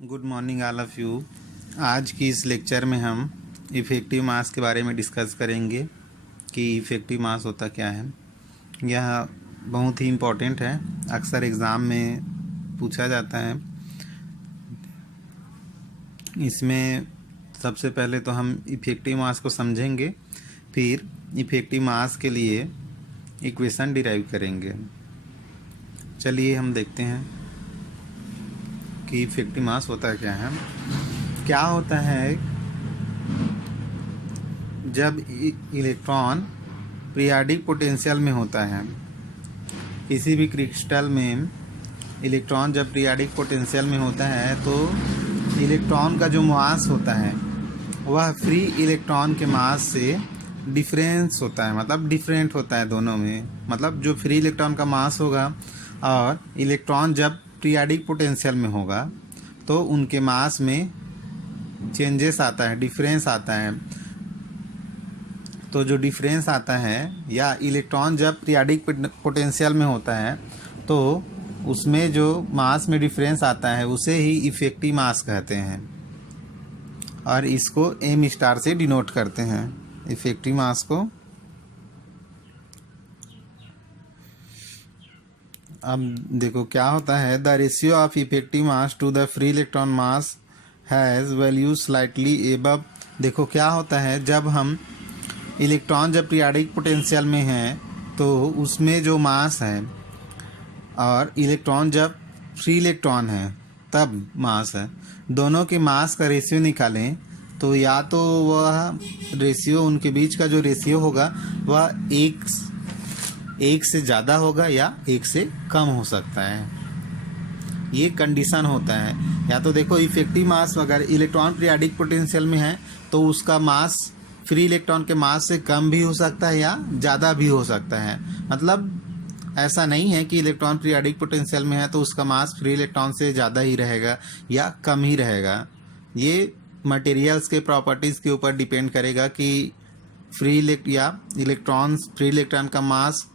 Good morning all of you. आज की इस लेक्चर में हम इफ़ेक्टिव मास के बारे में डिस्कस करेंगे कि इफ़ेक्टिव मास होता क्या है। यह बहुत ही इम्पोर्टेंट है, अक्सर एग्ज़ाम में पूछा जाता है। इसमें सबसे पहले तो हम इफ़ेक्टिव मास को समझेंगे, फिर इफ़ेक्टिव मास के लिए इक्वेशन डिराइव करेंगे। चलिए हम देखते हैं कि इफेक्टिव मास होता क्या है। क्या होता है, जब इलेक्ट्रॉन पीरियोडिक पोटेंशियल में होता है, किसी भी क्रिस्टल में इलेक्ट्रॉन जब पीरियोडिक पोटेंशियल में होता है तो इलेक्ट्रॉन का जो मास होता है वह फ्री इलेक्ट्रॉन के मास से डिफरेंस होता है, मतलब डिफरेंट होता है दोनों में। मतलब जो फ्री इलेक्ट्रॉन का मास होगा और इलेक्ट्रॉन जब पीरियोडिक पोटेंशियल में होगा तो उनके मास में चेंजेस आता है, डिफरेंस आता है। तो जो डिफरेंस आता है, या इलेक्ट्रॉन जब पीरियोडिक पोटेंशियल में होता है तो उसमें जो मास में डिफरेंस आता है उसे ही इफेक्टिव मास कहते हैं, और इसको एम स्टार से डिनोट करते हैं इफेक्टिव मास को। अब देखो क्या होता है, the ratio of effective mass to the free electron mass has value slightly above. देखो क्या होता है, जब हम इलेक्ट्रॉन जब पीरियोडिक पोटेंशियल में है तो उसमें जो मास है, और इलेक्ट्रॉन जब फ्री इलेक्ट्रॉन है तब मास है, दोनों के मास का रेशियो निकालें तो या तो वह रेशियो, उनके बीच का जो रेशियो होगा वह एक से ज़्यादा होगा या एक से कम हो सकता है। ये कंडीशन होता है। या तो देखो इफेक्टिव मास अगर इलेक्ट्रॉन पीरियोडिक पोटेंशियल में है तो उसका मास फ्री इलेक्ट्रॉन के मास से कम भी हो सकता है या ज़्यादा भी हो सकता है। मतलब ऐसा नहीं है कि इलेक्ट्रॉन पीरियोडिक पोटेंशियल में है तो उसका मास फ्री इलेक्ट्रॉन से ज़्यादा ही रहेगा या कम ही रहेगा। ये मटेरियल्स के प्रॉपर्टीज़ के ऊपर डिपेंड करेगा कि फ्री इलेक्ट्रॉन का मास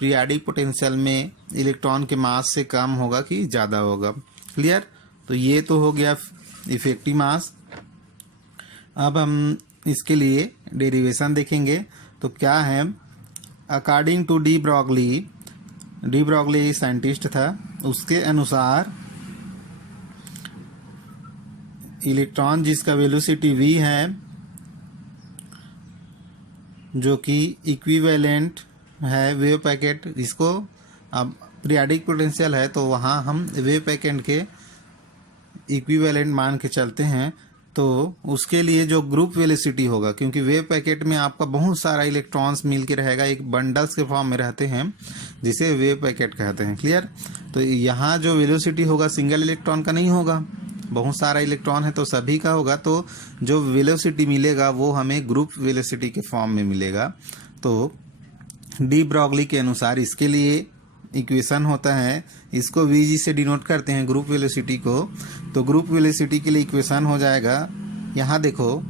पीरियोडिक पोटेंशियल में इलेक्ट्रॉन के मास से कम होगा कि ज़्यादा होगा। क्लियर? तो ये तो हो गया इफेक्टिव मास। अब हम इसके लिए डेरिवेशन देखेंगे। तो क्या है, according to de Broglie scientist था, उसके अनुसार इलेक्ट्रॉन जिसका वेलोसिटी v है, जो कि इक्विवेलेंट है वेव पैकेट, इसको अब पीरियोडिक पोटेंशियल है तो वहाँ हम वेव पैकेट के इक्विवेलेंट मान के चलते हैं। तो उसके लिए जो ग्रुप वेलोसिटी होगा, क्योंकि वेव पैकेट में आपका बहुत सारा इलेक्ट्रॉन्स मिल के रहेगा, एक बंडल्स के फॉर्म में रहते हैं जिसे वेव पैकेट कहते हैं। क्लियर? तो यहाँ जो वेलोसिटी होगा सिंगल इलेक्ट्रॉन का नहीं होगा, बहुत सारा इलेक्ट्रॉन है तो सभी का होगा। तो जो वेलोसिटी मिलेगा वो हमें ग्रुप वेलोसिटी के फॉर्म में मिलेगा। तो डी ब्रॉगली के अनुसार इसके लिए इक्वेशन होता है, इसको वीजी से डिनोट करते हैं ग्रुप वेलोसिटी को। तो ग्रुप वेलोसिटी के लिए इक्वेशन हो जाएगा, यहाँ देखो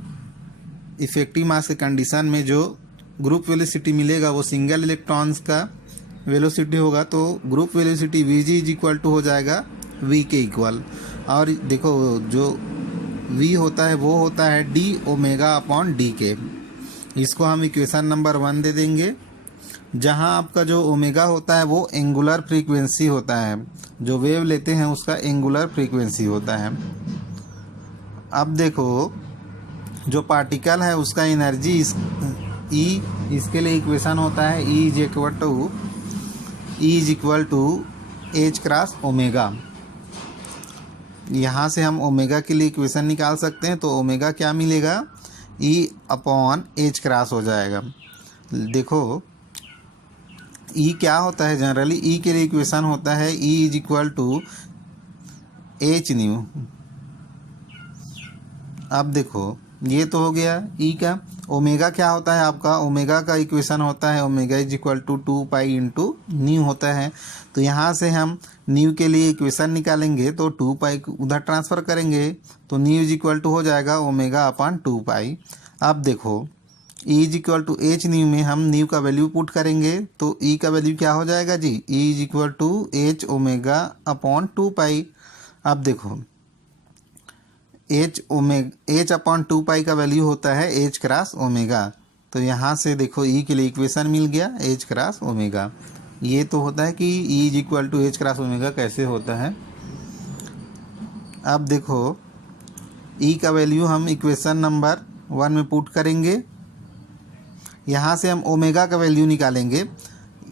इफेक्टिव मास के कंडीशन में जो ग्रुप वेलोसिटी मिलेगा वो सिंगल इलेक्ट्रॉन्स का वेलोसिटी होगा। तो group velocity VG is equal to हो जाएगा वी के इक्वल। और देखो जो वी होता है वो होता है डी ओमेगा अपॉन डी के। इसको हम इक्वेशन नंबर 1 दे देंगे, जहां आपका जो ओमेगा होता है वो एंगुलर फ्रीक्वेंसी होता है, जो वेव लेते हैं उसका एंगुलर फ्रीक्वेंसी होता है। अब देखो जो पार्टिकल है उसका एनर्जी इसके लिए इक्वेशन होता है E is equal to H cross omega. यहाँ से हम ओमेगा के लिए इक्वेशन निकाल सकते हैं। तो ओमेगा क्या मिलेगा, E अपॉन एच क्रॉस हो जाएगा। देखो E क्या होता है, जनरली E के लिए इक्वेशन होता है E is equal to H nu. अब देखो ये तो हो गया E का। ओमेगा क्या होता है आपका, ओमेगा का इक्वेशन होता है omega is equal to 2 pi into nu होता है। तो यहाँ से हम न्यू के लिए इक्वेशन निकालेंगे तो 2 पाई उधर ट्रांसफ़र करेंगे तो न्यू इज इक्वल टू हो जाएगा ओमेगा अपॉन 2 पाई। अब देखो E is equal to H nu में हम न्यू का वैल्यू पुट करेंगे तो E का वैल्यू क्या हो जाएगा जी, E is equal to H omega upon 2 pi. अब देखो एच अपॉन 2 पाई का वैल्यू होता है एच क्रॉस ओमेगा। तो यहाँ से देखो ई के लिए इक्वेशन मिल गया एच क्रॉस ओमेगा। ये तो होता है कि E is equal to H cross omega कैसे होता है। अब देखो ई का वैल्यू हम इक्वेशन नंबर 1 में पुट करेंगे। यहाँ से हम ओमेगा का वैल्यू निकालेंगे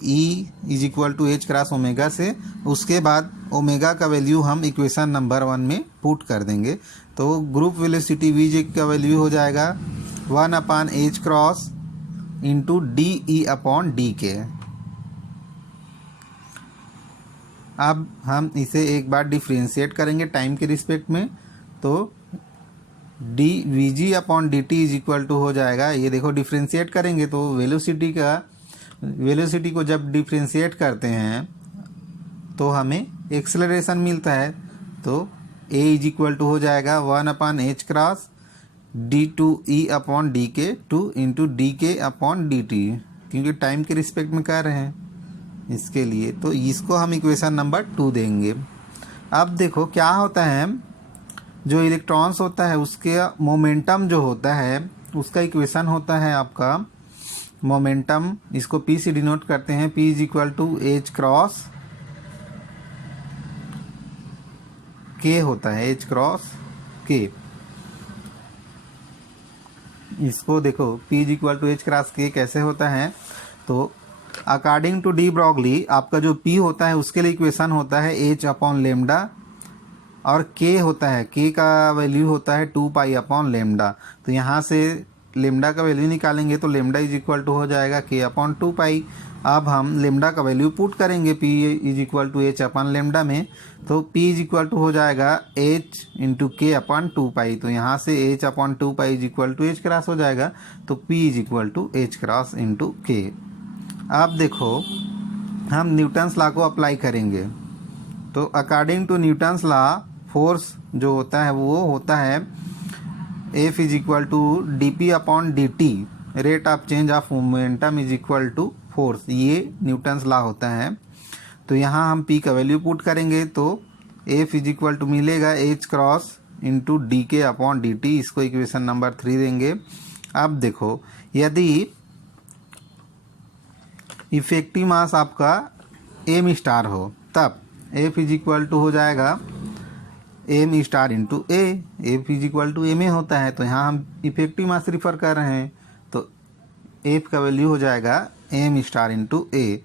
E is equal to H cross omega से। उसके बाद ओमेगा का वैल्यू हम इक्वेशन नंबर 1 में पुट कर देंगे। तो ग्रुप वेलोसिटी वी जे का वैल्यू हो जाएगा 1 upon H cross into D E upon D K. अब हम इसे एक बार डिफ्रेंशिएट करेंगे टाइम के रिस्पेक्ट में। तो D V G upon D T is equal to हो जाएगा, ये देखो डिफ्रेंशिएट करेंगे तो वेलोसिटी को जब डिफ्रेंशिएट करते हैं तो हमें एक्सेलरेशन मिलता है। तो ए इज इक्वल टू हो जाएगा 1 upon H cross D two E upon D K 2 into D K upon D T, क्योंकि टाइम के रिस्पेक्ट में कर रहे हैं इसके लिए। तो इसको हम इक्वेशन नंबर 2 देंगे। अब देखो क्या होता है, जो इलेक्ट्रॉन्स होता है उसके मोमेंटम जो होता है उसका इक्वेशन होता है आपका मोमेंटम, इसको पी से डिनोट करते हैं। P is equal to H cross K होता है, एच क्रॉस के। इसको देखो P is equal to H cross K कैसे होता है। तो अकॉर्डिंग टू डी ब्रॉगली आपका जो पी होता है उसके लिए इक्वेशन होता है एच अपॉन लेमडा, और के होता है, के का वैल्यू होता है 2 पाई अपॉन लेमडा। तो यहाँ से लेमडा का वैल्यू निकालेंगे तो लेमडा इज इक्वल टू हो जाएगा के अपॉन 2 पाई। अब हम लेमडा का वैल्यू पुट करेंगे P is equal to H upon lambda में। तो पी इज इक्वल टू हो जाएगा H into K upon 2 pi. तो यहाँ से H upon 2 pi is equal to H cross हो जाएगा। तो P is equal to H cross into K. अब देखो हम न्यूटन्स लॉ को अप्लाई करेंगे। तो according to Newton's law force जो होता है वो होता है F is equal to D P upon D T, rate of change of momentum is equal to force. ये न्यूटन्स लॉ होता है। तो यहाँ हम पी का वैल्यू पुट करेंगे तो एफ इज इक्वल टू मिलेगा H cross into D K upon D T, इसको इक्वेशन नंबर 3 देंगे। अब देखो यदि इफेक्टिव मास आपका एम स्टार हो तब एफ इज इक्वल टू हो जाएगा M star into A. F is equal to M A होता है। तो यहाँ हम इफेक्टिव मास रिफर कर रहे हैं तो एफ का वैल्यू हो जाएगा एम स्टार इंटू ए।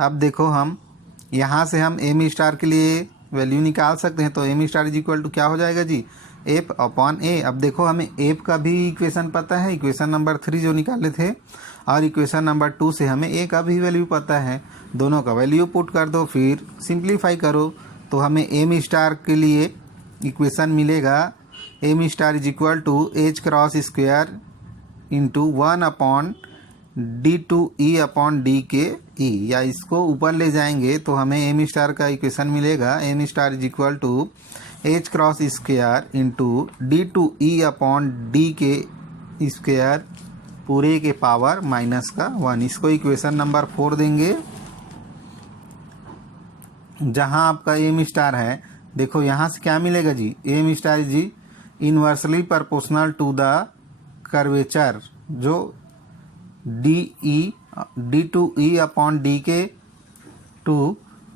अब देखो हम यहाँ से हम एम स्टार के लिए वैल्यू निकाल सकते हैं। तो M star is equal to क्या हो जाएगा जी, एफ अपॉन ए। अब देखो हमें एफ का भी इक्वेशन पता है, इक्वेशन नंबर 3 जो निकाले थे, और इक्वेशन नंबर 2 से हमें ए का भी वैल्यू पता है। दोनों का वैल्यू पुट कर दो, फिर सिंप्लीफाई करो तो हमें एम स्टार के लिए इक्वेशन मिलेगा M star is equal to H cross square into 1 upon D two E upon D K E, या इसको ऊपर ले जाएंगे तो हमें एम स्टार का इक्वेशन मिलेगा M star is equal to H cross square into D two E upon D K square पूरे के पावर माइनस का 1। इसको इक्वेशन नंबर 4 देंगे। जहां आपका एम स्टार है, देखो यहाँ से क्या मिलेगा जी, M star G inversely proportional to the curvature जो D two E upon D K 2,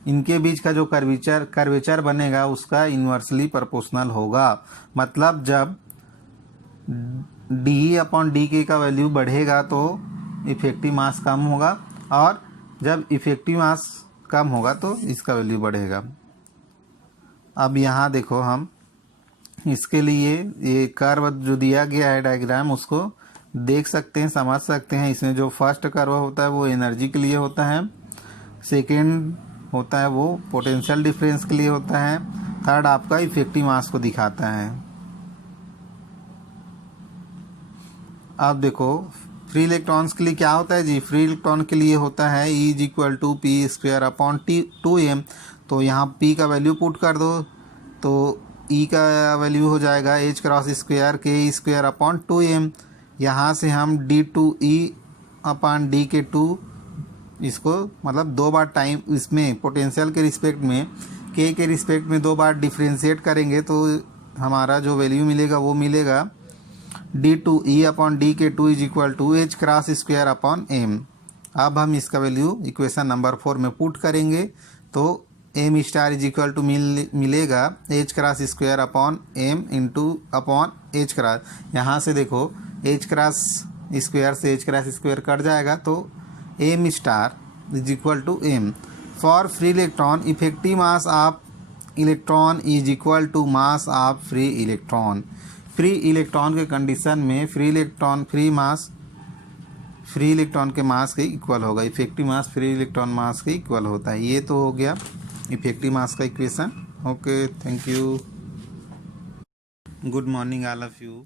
इनके बीच का जो कर्वेचर बनेगा उसका इनवर्सली प्रोपोर्शनल होगा। मतलब जब डी अपॉन डी के का वैल्यू बढ़ेगा तो इफेक्टिव मास कम होगा, और जब इफेक्टिव मास कम होगा तो इसका वैल्यू बढ़ेगा। अब यहाँ देखो हम इसके लिए ये कर्व जो दिया गया है डायग्राम उसको देख सकते हैं, समझ सकते हैं। इसमें जो फर्स्ट कर्व होता है वो एनर्जी के लिए होता है, सेकेंड होता है वो पोटेंशियल डिफरेंस के लिए होता है, थर्ड आपका इफेक्टिव मास को दिखाता है। अब देखो फ्री इलेक्ट्रॉन्स के लिए क्या होता है जी, फ्री इलेक्ट्रॉन के लिए होता है E is equal to P square upon 2m। तो यहाँ P का वैल्यू पुट कर दो तो E का वैल्यू हो जाएगा H cross square K square upon 2m। यहाँ से हम D two E upon D K 2, इसको मतलब 2 बार टाइम इसमें पोटेंशियल के रिस्पेक्ट में, के रिस्पेक्ट में 2 बार डिफ्रेंशिएट करेंगे तो हमारा जो वैल्यू मिलेगा वो मिलेगा d/d(2) is equal to h cross square upon m। अब हम इसका वैल्यू इक्वेशन नंबर 4 में पुट करेंगे तो m star is equal to मिलेगा h cross square upon m into upon h cross. यहाँ से देखो h क्रॉस स्क्वायर से h क्रॉस स्क्वायर कट जाएगा तो m star is equal to m। For free electron effective mass of electron is equal to mass of free electron. Free electron के condition में free electron के mass के equal होगा। Effective mass free electron mass के equal होता है। ये तो हो गया इफेक्टिव मास का equation. Okay, thank you. Good morning all of you.